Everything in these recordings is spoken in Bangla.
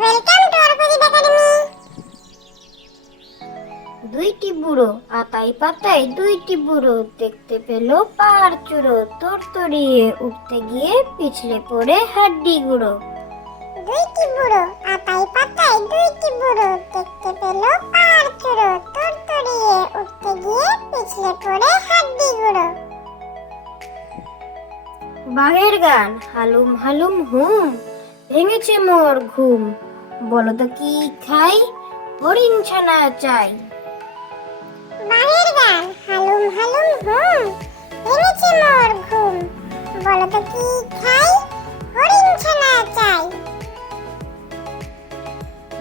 Welcome to অর্পজিত academy. দুইটি বুড়ো আতাই পাতায় দুইটি বুড়ো দেখতে পেল পাহাড় চূড়ো তরতরিয়ে উঠতে গিয়ে পিছলে পড়ে হাড্ডি গুঁড়ো। দুইটি বুড়ো আতাই পাতায় দুইটি বুড়ো দেখতে পেল পাহাড় চূড়ো তরতরিয়ে উঠতে গিয়ে পিছলে পড়ে হাড্ডি গুঁড়ো। বাঘের গান হালুম হালুম হুম, ভেঙেছে মোর ঘুম, বলো তো কি খাই, হরিণ ছানা চাই। বাঘের গান হালুম হালুম হুম, ভেঙেছে মোর ঘুম, বলো তো কি খাই, হরিণ ছানা চাই।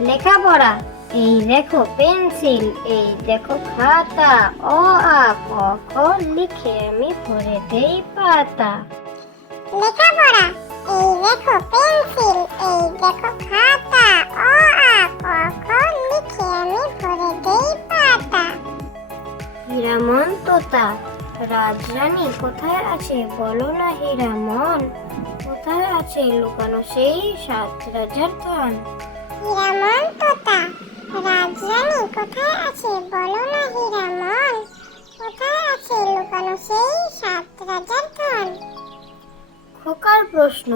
লেখাপড়া এই দেখো পেন্সিল, এই দেখো খাতা, অ আ ক খ লিখে আমি ভরে দেই পাতা। লেখাপড়া এই দেখো পেন্সিল, এই দেখো খাতা, অ আ ক খ লিখে আমি ভরে দেই পাতা। হীরামন তোতা রাজরানী কোথায় আছে বলো না হীরামন, কোথায় আছে লুকানো সেই 7 রাজার ধন। হীরামন তোতা রাজরানী কোথায় আছে বলো না হীরামন, কোথায় আছে লুকানো সেই 7 রাজার ধন। খোকার প্রশ্ন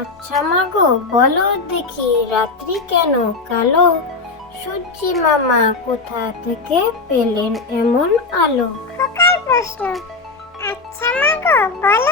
আচ্ছা মাগো বলো দেখি রাত্রি কেন কালো, সূর্যি মামা কোথা থেকে পেলেন এমন আলো। খোকার প্রশ্ন আচ্ছা মাগো বলো